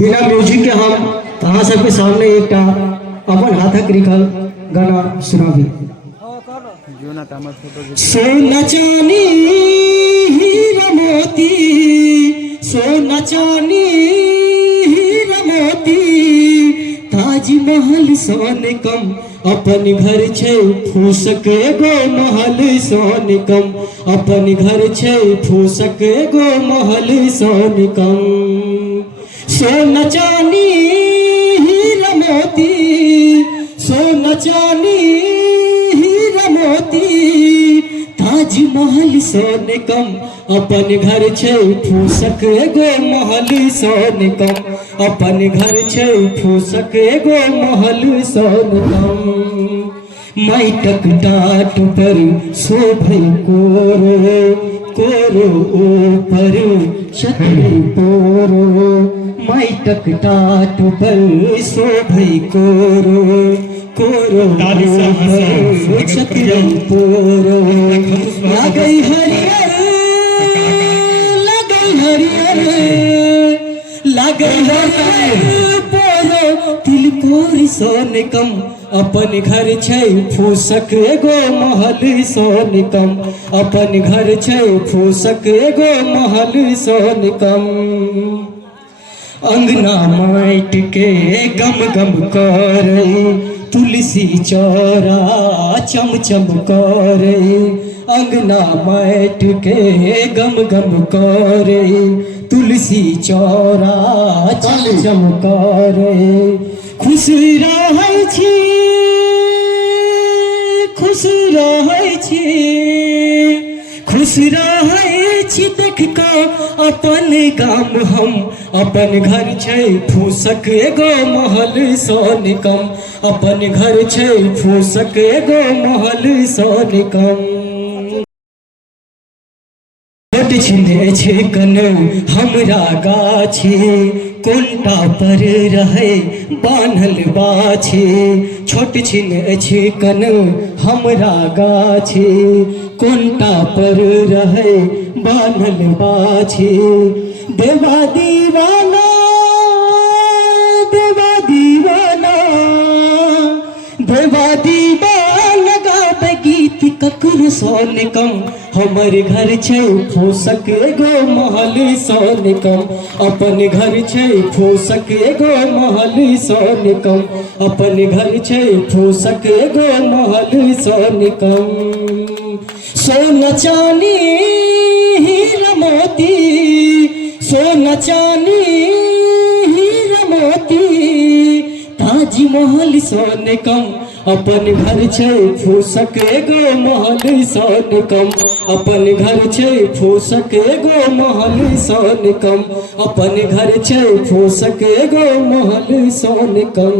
बिना म्यूजिक के हम तहाँ सबके सामने एक अपन हाथक लिखल गाना सुनाबी। सोना चांदी हीरा मोती, सोना चांदी हीरा मोती, ताजमहल सोन कम अपन घर छे फूसक गो महल सोन कम, अपन घर छे फूसक गो महल सोन कम। सोना चांदी हीरा मोती, सोना चांदी हीरा मोती, ताजमहल सोन कम अपन घर छे फूसक गो महल सोन कम, अपन घर छे फूसक गो महल सोन कम। माइटक टाट पर शोभै कोरो, कोरो ऊपर छतरी पोरो, माइटक टाट पर शोभै कोरो, कोरो ऊपर छतरी पोरो। लागै हरियर, लागै हरियर, लागै हरियर पोरो, तिलकोर सोन कम अपन घर छै फूसक गो महल सोन कम, अपन घर छै फूसक गो महल सोन कम। अंगना माइट के गम गम करे, तुलसी चौरा चम चम करे, अंगना माइट के गम गम करे, तुलसी चौरा चम चम करे। खुश रहै छी, खुश रहै छी, खुश रहै छी देख कऽ अपन गाम हम, अपन घर छै फूसक गो महल सोन कम, अपन घर छै फूसक गो महल सोन कम। छोट छिने छै कन हमरा गाछी, कोंटा पर रहे बान्हल बाछी, छोट छिन छै कन हमरा गाछी, कोंटा पर रहे बान्हल बाछी। देवा दीवाना, देवा दीवाना, देवा दीवाना गावे गीत ककर सोन कम, हमर घर छै फूसक गो महल सोन कम, अपन घर छै फूसक गो महल सोन कम, अपन घर छै फूसक गो महल सोन कम। सोना चांदी हीरा मोती, सोना चांदी हीरा मोती, ताजमहल सोन कम, अपन घर छै फूसक गो महल सोन कम, अपन घर छै फूसक गो महल सोन कम, अपन घर छै फूसक गो महल सोन कम।